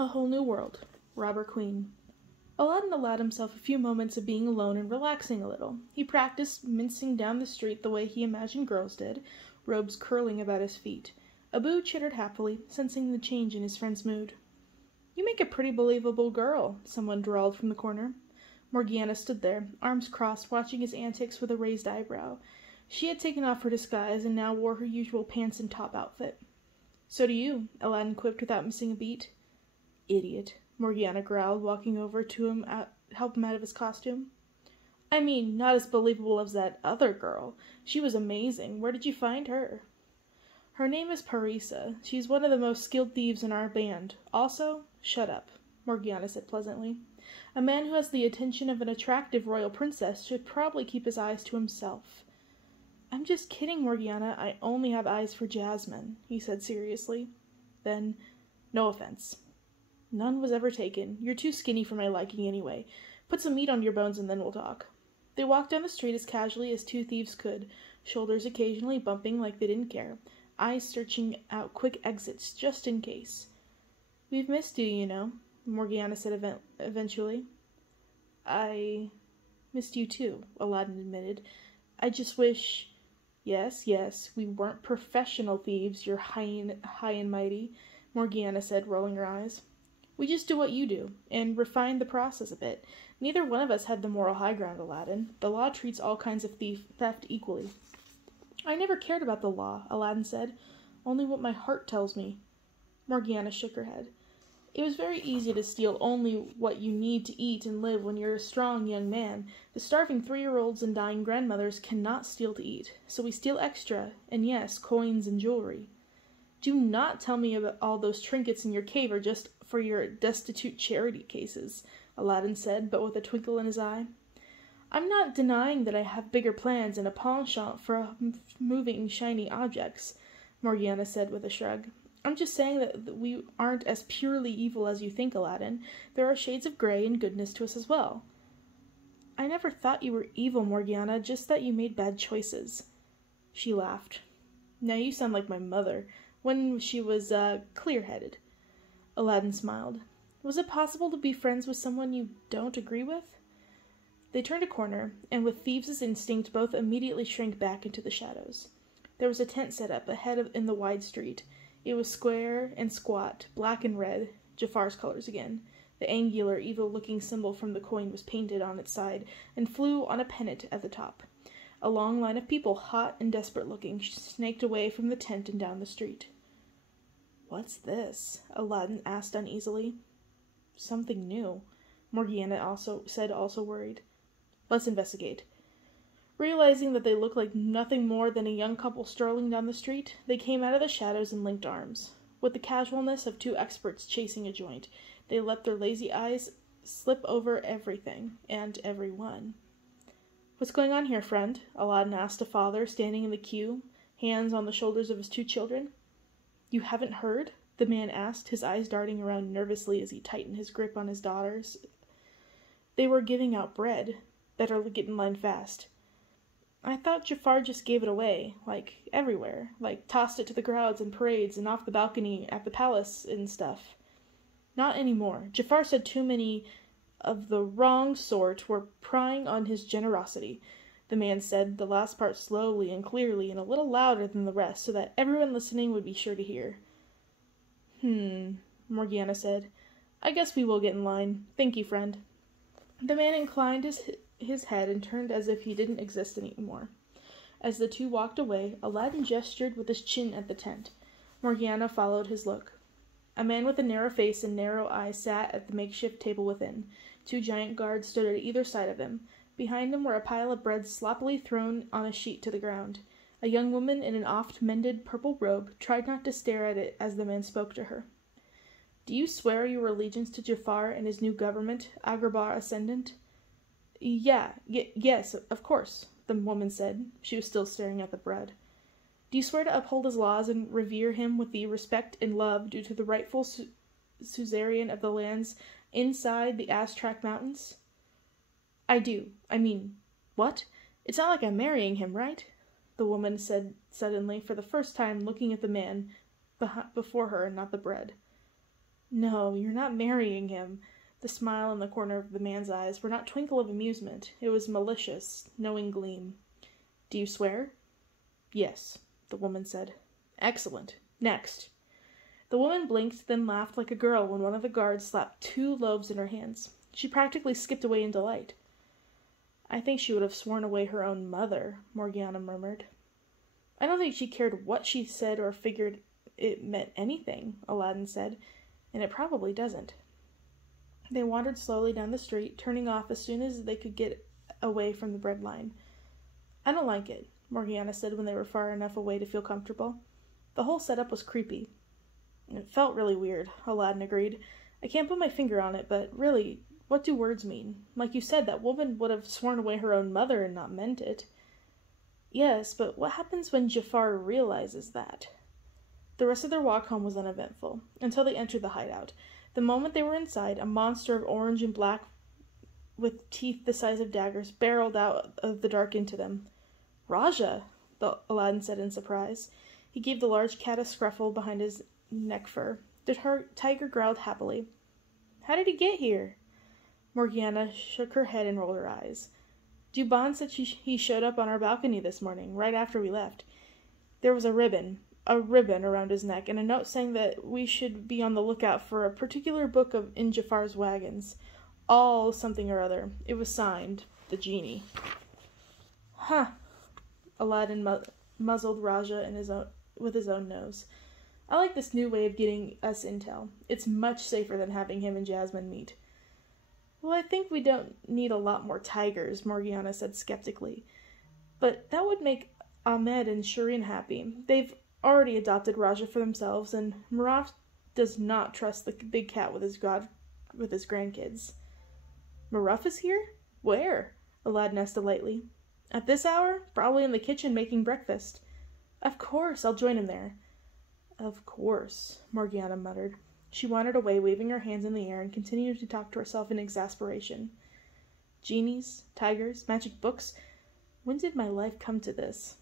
A Whole New World, Robert Queen. Aladdin allowed himself a few moments of being alone and relaxing a little. He practiced mincing down the street the way he imagined girls did, robes curling about his feet. Abu chittered happily, sensing the change in his friend's mood. "You make a pretty believable girl," someone drawled from the corner. Morgiana stood there, arms crossed, watching his antics with a raised eyebrow. She had taken off her disguise and now wore her usual pants and top outfit. "So do you," Aladdin quipped without missing a beat. "Idiot," Morgiana growled, walking over to him to help him out of his costume. "I mean, not as believable as that other girl. She was amazing. Where did you find her?" "Her name is Parisa. She's one of the most skilled thieves in our band. Also, shut up," Morgiana said pleasantly. "A man who has the attention of an attractive royal princess should probably keep his eyes to himself." "I'm just kidding, Morgiana. I only have eyes for Jasmine," he said seriously. Then, "No offense." "None was ever taken. You're too skinny for my liking anyway. Put some meat on your bones and then we'll talk." They walked down the street as casually as two thieves could, shoulders occasionally bumping like they didn't care, eyes searching out quick exits just in case. "We've missed you, you know," Morgiana said eventually. "I missed you too," Aladdin admitted. "I just wish—" Yes, we weren't professional thieves, your high and mighty," Morgiana said, rolling her eyes. "We just do what you do, and refine the process a bit. Neither one of us had the moral high ground, Aladdin. The law treats all kinds of theft equally." "I never cared about the law," Aladdin said. "Only what my heart tells me." Morgiana shook her head. "It was very easy to steal only what you need to eat and live when you're a strong young man. The starving 3-year-olds and dying grandmothers cannot steal to eat, so we steal extra, and yes, coins and jewelry." "Do not tell me about all those trinkets in your cave are just for your destitute charity cases," Aladdin said, but with a twinkle in his eye. "I'm not denying that I have bigger plans and a penchant for moving shiny objects," Morgiana said with a shrug. "I'm just saying that we aren't as purely evil as you think, Aladdin. There are shades of grey and goodness to us as well." "I never thought you were evil, Morgiana, just that you made bad choices." She laughed. "Now you sound like my mother, when she was, clear-headed." Aladdin smiled. "Was it possible to be friends with someone you don't agree with?" They turned a corner, and with thieves' instinct both immediately shrank back into the shadows. There was a tent set up in the wide street. It was square and squat, black and red, Jafar's colors again. The angular, evil-looking symbol from the coin was painted on its side and flew on a pennant at the top. A long line of people, hot and desperate-looking, snaked away from the tent and down the street. "What's this?" Aladdin asked uneasily. "Something new," Morgiana said, worried. "Let's investigate." Realizing that they looked like nothing more than a young couple strolling down the street, they came out of the shadows and linked arms. With the casualness of two experts chasing a joint, they let their lazy eyes slip over everything and everyone. "What's going on here, friend?" Aladdin asked a father standing in the queue, hands on the shoulders of his 2 children. "You haven't heard?" the man asked, his eyes darting around nervously as he tightened his grip on his daughters. "They were giving out bread. Better get in line fast." "I thought Jafar just gave it away, like everywhere, like tossed it to the crowds and parades and off the balcony at the palace and stuff." "Not anymore. Jafar said too many of the wrong sort were prying on his generosity," the man said the last part slowly and clearly and a little louder than the rest so that everyone listening would be sure to hear. Morgiana said. "I guess we will get in line. Thank you, friend." The man inclined his head and turned as if he didn't exist anymore. As the two walked away, Aladdin gestured with his chin at the tent. Morgiana followed his look. A man with a narrow face and narrow eyes sat at the makeshift table within. 2 giant guards stood at either side of him. Behind them were a pile of bread sloppily thrown on a sheet to the ground. A young woman in an oft-mended purple robe tried not to stare at it as the man spoke to her. "Do you swear your allegiance to Jafar and his new government, Agrabah Ascendant?" Yes, of course," the woman said. She was still staring at the bread. "Do you swear to uphold his laws and revere him with the respect and love due to the rightful suzerain of the lands inside the Aztec Mountains?" "I do. I mean, what? It's not like I'm marrying him, right?" the woman said suddenly, for the first time looking at the man before her and not the bread. No, you're not marrying him. The smile in the corner of the man's eyes were not twinkle of amusement. It was malicious, knowing gleam. Do you swear? Yes, the woman said. Excellent. Next. The woman blinked, then laughed like a girl when one of the guards slapped 2 loaves in her hands. She practically skipped away in delight. I think she would have sworn away her own mother, Morgiana murmured. I don't think she cared what she said or figured it meant anything, Aladdin said, and it probably doesn't. They wandered slowly down the street, turning off as soon as they could get away from the bread line. I don't like it, Morgiana said when they were far enough away to feel comfortable. The whole setup was creepy. It felt really weird, Aladdin agreed. I can't put my finger on it, but really, what do words mean? Like you said, that woman would have sworn away her own mother and not meant it. Yes, but what happens when Jafar realizes that? The rest of their walk home was uneventful, until they entered the hideout. The moment they were inside, a monster of orange and black with teeth the size of daggers barreled out of the dark into them. Raja, Aladdin said in surprise. He gave the large cat a scruffle behind his neck fur. The tiger growled happily. How did he get here? Morgiana shook her head and rolled her eyes. Duban said he showed up on our balcony this morning, right after we left. There was a ribbon around his neck, and a note saying that we should be on the lookout for a particular book in Jafar's wagons. All something or other. It was signed, the genie. Huh. Aladdin muzzled Raja with his own nose. I like this new way of getting us intel. It's much safer than having him and Jasmine meet. Well, I think we don't need a lot more tigers, Morgiana said skeptically. But that would make Ahmed and Shireen happy. They've already adopted Raja for themselves, and Maraf does not trust the big cat with his grandkids. Maraf is here? Where? Aladdin asked lightly. At this hour? Probably in the kitchen making breakfast. Of course, I'll join him there. Of course, Morgiana muttered. She wandered away, waving her hands in the air, and continued to talk to herself in exasperation. Genies, tigers, magic books. When did my life come to this?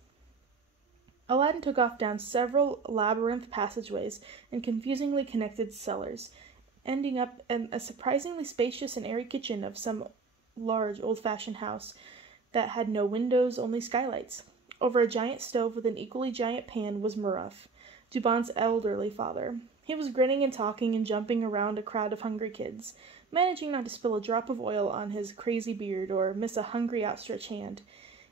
Aladdin took off down several labyrinth passageways and confusingly connected cellars, ending up in a surprisingly spacious and airy kitchen of some large, old-fashioned house that had no windows, only skylights. Over a giant stove with an equally giant pan was Maruf, Duban's elderly father. He was grinning and talking and jumping around a crowd of hungry kids, managing not to spill a drop of oil on his crazy beard or miss a hungry outstretched hand.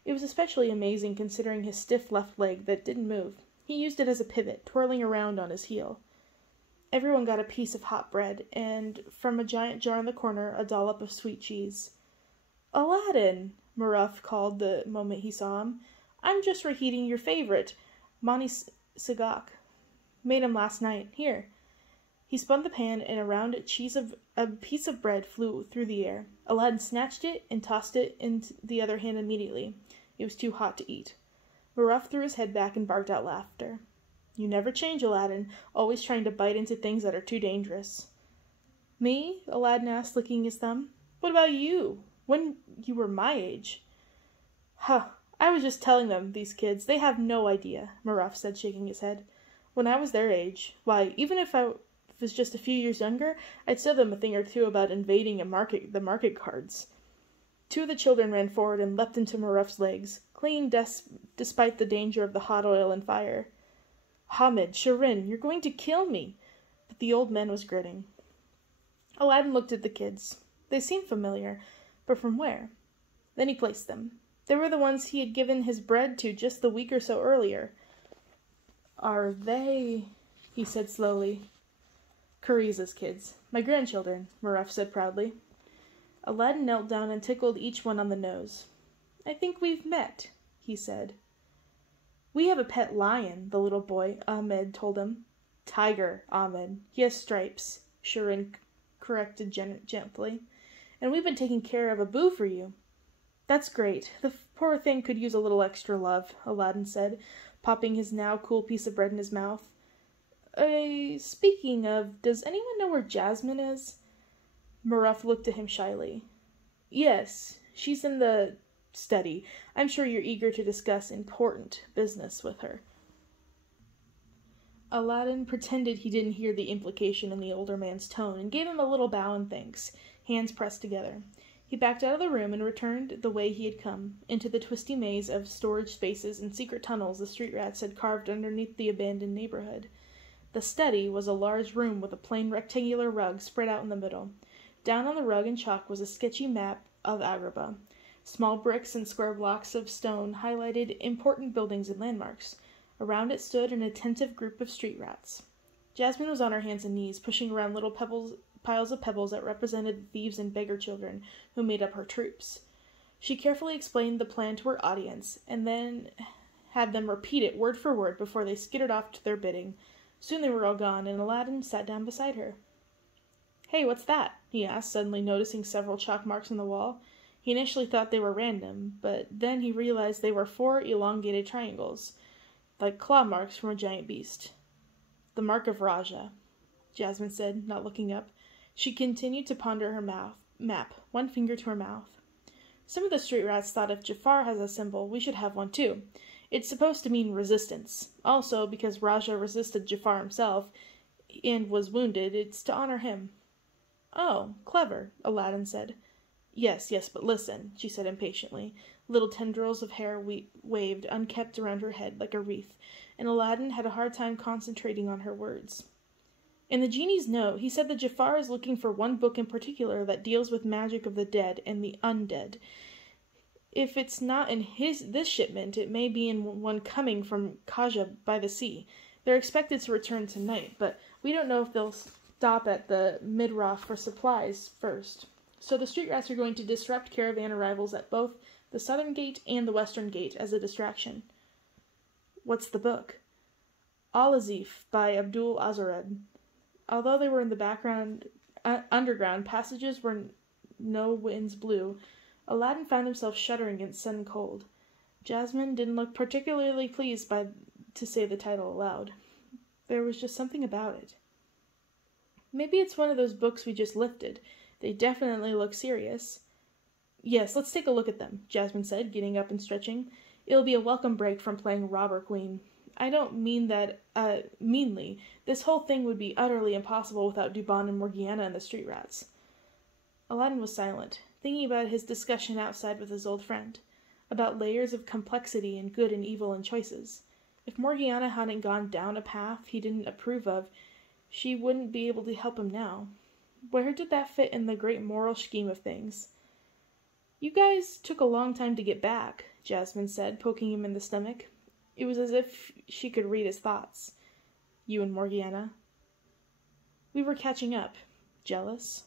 It was especially amazing considering his stiff left leg that didn't move. He used it as a pivot, twirling around on his heel. Everyone got a piece of hot bread, and from a giant jar in the corner, a dollop of sweet cheese. Aladdin, Maruf called the moment he saw him. I'm just reheating your favorite, Mani Sagak. Made him last night. Here. He spun the pan, and a piece of bread flew through the air. Aladdin snatched it and tossed it into the other hand immediately. It was too hot to eat. Maruf threw his head back and barked out laughter. You never change, Aladdin, always trying to bite into things that are too dangerous. Me? Aladdin asked, licking his thumb. What about you? When you were my age? Huh. I was just telling them, these kids. They have no idea, Maruf said, shaking his head. When I was their age, why, even if I was just a few years younger, I'd tell them a thing or two about invading the market cards. 2 of the children ran forward and leapt into Maruf's legs, clinging despite the danger of the hot oil and fire. Hamid, Shirin, you're going to kill me. But the old man was grinning. Aladdin looked at the kids. They seemed familiar, but from where? Then he placed them. They were the ones he had given his bread to just the week or so earlier. Are they, he said slowly. Kuriza's kids. My grandchildren, Maruf said proudly. Aladdin knelt down and tickled each one on the nose. I think we've met, he said. We have a pet lion, the little boy, Ahmed, told him. Tiger, Ahmed. He has stripes, Shirin corrected gently. And we've been taking care of Abu for you. That's great. The poor thing could use a little extra love, Aladdin said, popping his now cool piece of bread in his mouth. Speaking of, does anyone know where Jasmine is? Maruf looked at him shyly. Yes, she's in the study. I'm sure you're eager to discuss important business with her. Aladdin pretended he didn't hear the implication in the older man's tone and gave him a little bow and thanks, hands pressed together. He backed out of the room and returned the way he had come, into the twisty maze of storage spaces and secret tunnels the street rats had carved underneath the abandoned neighborhood. The study was a large room with a plain rectangular rug spread out in the middle. Down on the rug in chalk was a sketchy map of Agrabah. Small bricks and square blocks of stone highlighted important buildings and landmarks. Around it stood an attentive group of street rats. Jasmine was on her hands and knees, pushing around little piles of pebbles that represented the thieves and beggar children who made up her troops. She carefully explained the plan to her audience, and then had them repeat it word for word before they skittered off to their bidding. Soon they were all gone, and Aladdin sat down beside her. "Hey, what's that?" he asked, suddenly noticing several chalk marks on the wall. He initially thought they were random, but then he realized they were 4 elongated triangles, like claw marks from a giant beast. "The mark of Raja," Jasmine said, not looking up. She continued to ponder her map, one finger to her mouth. "Some of the street rats thought if Jafar has a symbol, we should have one too. It's supposed to mean resistance. Also, because Raja resisted Jafar himself and was wounded, it's to honor him." "Oh, clever," Aladdin said. Yes, but listen," she said impatiently. Little tendrils of hair waved unkept around her head like a wreath, and Aladdin had a hard time concentrating on her words. "In the genie's note, he said that Jafar is looking for one book in particular that deals with magic of the dead and the undead. If it's not in this shipment, it may be in one coming from Kaja by the sea. They're expected to return tonight, but we don't know if they'll stop at the Midrath for supplies first. So the street rats are going to disrupt caravan arrivals at both the southern gate and the western gate as a distraction." "What's the book?" "Al-Azif by Abdul Azared." Although they were in the underground passages where no winds blew, Aladdin found himself shuddering against sudden cold. Jasmine didn't look particularly pleased to say the title aloud. There was just something about it. "Maybe it's one of those books we just lifted. They definitely look serious." "Yes, let's take a look at them," Jasmine said, getting up and stretching. "It'll be a welcome break from playing Robber Queen. I don't mean that, meanly. This whole thing would be utterly impossible without Dubon and Morgiana and the street rats." Aladdin was silent, thinking about his discussion outside with his old friend, about layers of complexity and good and evil and choices. If Morgiana hadn't gone down a path he didn't approve of, she wouldn't be able to help him now. Where did that fit in the great moral scheme of things? "You guys took a long time to get back," Jasmine said, poking him in the stomach. It was as if she could read his thoughts. "You and Morgiana?" "We were catching up. Jealous?"